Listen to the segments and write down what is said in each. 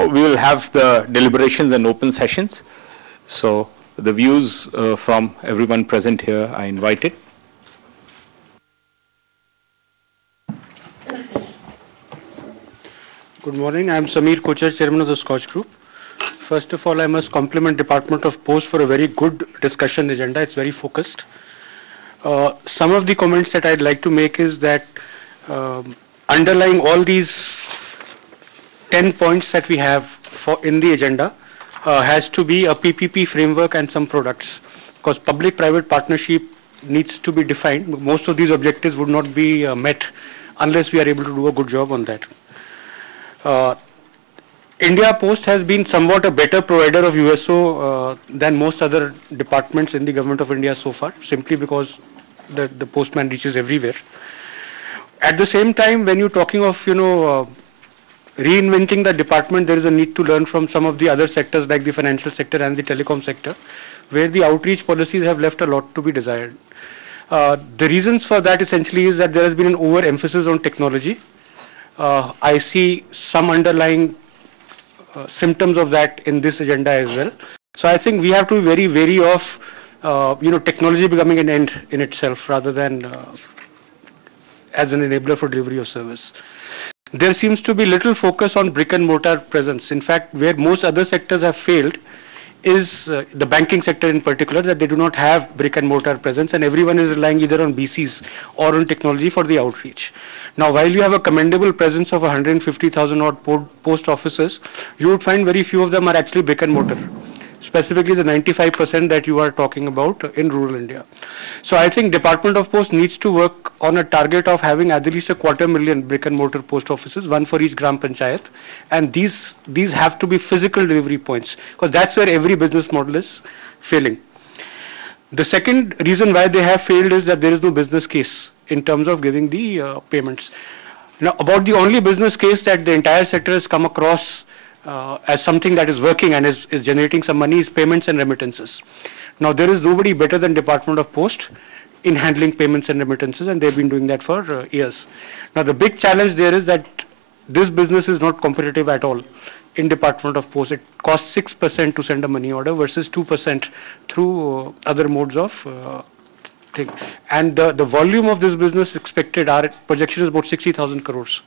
now we will have the deliberations and open sessions. So the views from everyone present here are invited. Good morning. I am Samir Kochar, Chairman of the Scotch Group. First of all, I must compliment Department of Post for a very good discussion agenda. It's very focused. Some of the comments that I'd like to make is that underlying all these 10 points that we have in the agenda has to be a PPP framework and some products, because public-private partnership needs to be defined. Most of these objectives would not be met unless we are able to do a good job on that. India Post has been somewhat a better provider of USO than most other departments in the government of India so far, simply because the postman reaches everywhere. At the same time, when you're talking of, reinventing the department, there is a need to learn from some of the other sectors like the financial sector and the telecom sector, where the outreach policies have left a lot to be desired. The reasons for that essentially is that there has been an overemphasis on technology. I see some underlying symptoms of that in this agenda as well. So I think we have to be very wary of technology becoming an end in itself rather than as an enabler for delivery of service. There seems to be little focus on brick and mortar presence. In fact, where most other sectors have failed is the banking sector in particular, that they do not have brick and mortar presence, and everyone is relying either on BCs or on technology for the outreach. Now, while you have a commendable presence of 150,000 odd post offices, you would find very few of them are actually brick and mortar, specifically the 95% that you are talking about in rural India. So I think Department of Post needs to work on a target of having at least 250,000 brick and mortar post offices, one for each Gram Panchayat, and these have to be physical delivery points, because that's where every business model is failing. The second reason why they have failed is that there is no business case in terms of giving the payments. Now, about the only business case that the entire sector has come across as something that is working and is generating some money is payments and remittances. Now, there is nobody better than Department of Post in handling payments and remittances, and they've been doing that for years. Now, the big challenge there is that this business is not competitive at all in Department of Post. It costs 6% to send a money order versus 2% through other modes of thing. And the volume of this business expected, our projection is about 60,000 crores.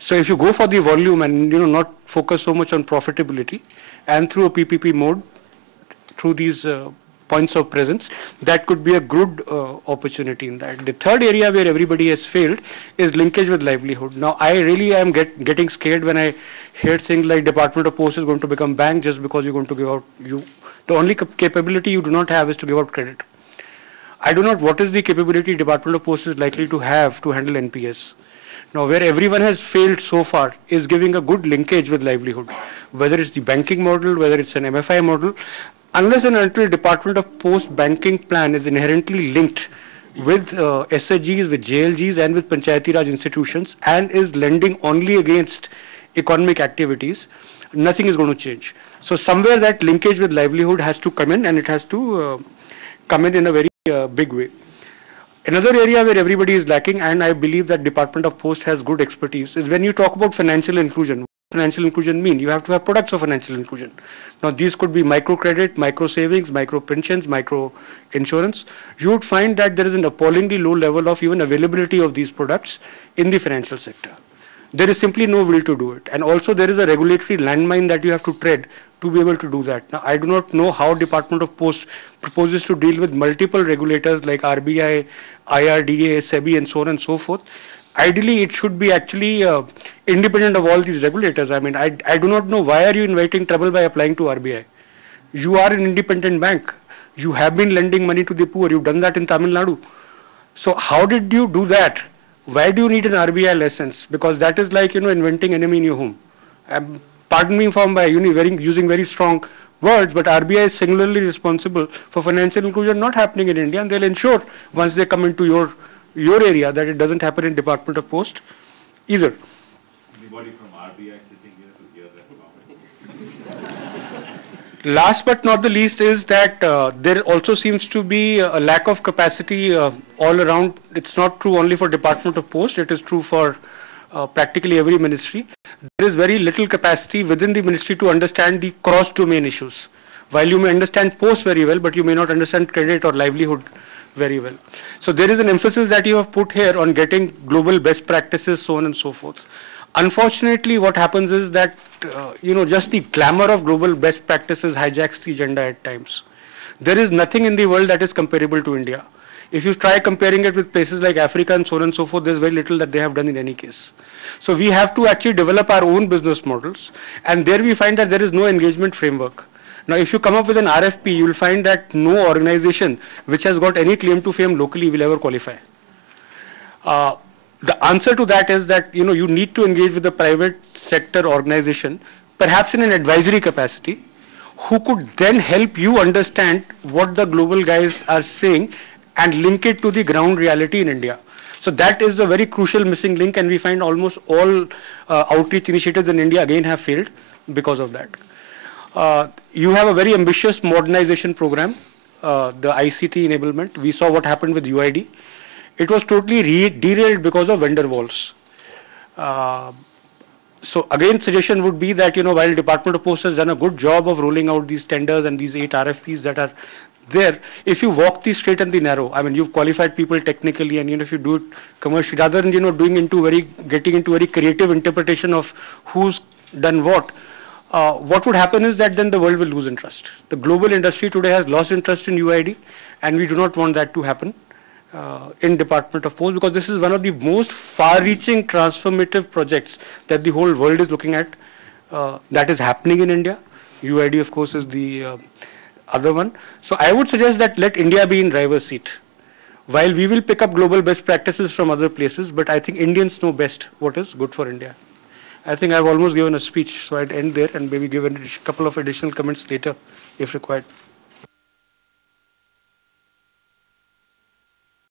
So if you go for the volume and not focus so much on profitability, and through a PPP mode, through these points of presence, that could be a good opportunity in that. The third area where everybody has failed is linkage with livelihood. Now, I really am getting scared when I hear things like Department of Post is going to become bank just because you're going to give out the only capability you do not have is to give out credit. I do not what is the capability Department of Post is likely to have to handle NPS. Now, where everyone has failed so far is giving a good linkage with livelihood, whether it's the banking model, whether it's an MFI model. Unless and until Department of Post banking plan is inherently linked with SHGs, with JLGs and with Panchayati Raj institutions and is lending only against economic activities, nothing is going to change. So somewhere that linkage with livelihood has to come in, and it has to come in a very big way. Another area where everybody is lacking, and I believe that Department of Post has good expertise, is when you talk about financial inclusion. What does financial inclusion mean? You have to have products of financial inclusion. Now, these could be microcredit, micro savings, micro pensions, micro insurance. You would find that there is an appallingly low level of even availability of these products in the financial sector. There is simply no will to do it. And also there is a regulatory landmine that you have to tread to be able to do that. Now, I do not know how Department of Post proposes to deal with multiple regulators like RBI, IRDA, SEBI, and so on and so forth. Ideally, it should be actually independent of all these regulators. I mean, I do not know why are you inviting trouble by applying to RBI. You are an independent bank. You have been lending money to the poor. You've done that in Tamil Nadu. So how did you do that? Why do you need an RBI license? Because that is like, inventing enemy in your home. Pardon me for using very strong words, but RBI is singularly responsible for financial inclusion not happening in India, and they'll ensure once they come into your area that it doesn't happen in Department of Post either. Anybody from RBI sitting here to hear that comment? Last but not the least is that there also seems to be a lack of capacity all around. It's not true only for Department of Post, it is true for practically every ministry, there is very little capacity within the ministry to understand the cross-domain issues. While you may understand post very well, but you may not understand credit or livelihood very well. So there is an emphasis that you have put here on getting global best practices, so on and so forth. Unfortunately, what happens is that, just the glamour of global best practices hijacks the agenda at times. There is nothing in the world that is comparable to India. If you try comparing it with places like Africa and so on and so forth, there's very little that they have done in any case. So we have to actually develop our own business models, and there we find that there is no engagement framework. Now, if you come up with an RFP, you will find that no organization which has got any claim to fame locally will ever qualify. The answer to that is that you need to engage with the private sector organization, perhaps in an advisory capacity, who could then help you understand what the global guys are saying and link it to the ground reality in India. So that is a very crucial missing link, and we find almost all outreach initiatives in India again have failed because of that. You have a very ambitious modernization program, the ICT enablement. We saw what happened with UID. It was totally derailed because of vendor walls. So again, suggestion would be that, while Department of Post has done a good job of rolling out these tenders and these 8 RFPs that are there, if you walk the straight and the narrow, I mean, you've qualified people technically, and if you do it commercially, rather than getting into very creative interpretation of who's done what would happen is that then the world will lose interest. The global industry today has lost interest in UID, and we do not want that to happen in Department of Post, because this is one of the most far-reaching transformative projects that the whole world is looking at that is happening in India. UID, of course, is the other one. So I would suggest that let India be in driver's seat. While we will pick up global best practices from other places, but I think Indians know best what is good for India. I think I've almost given a speech, so I'd end there and maybe give a couple of additional comments later if required.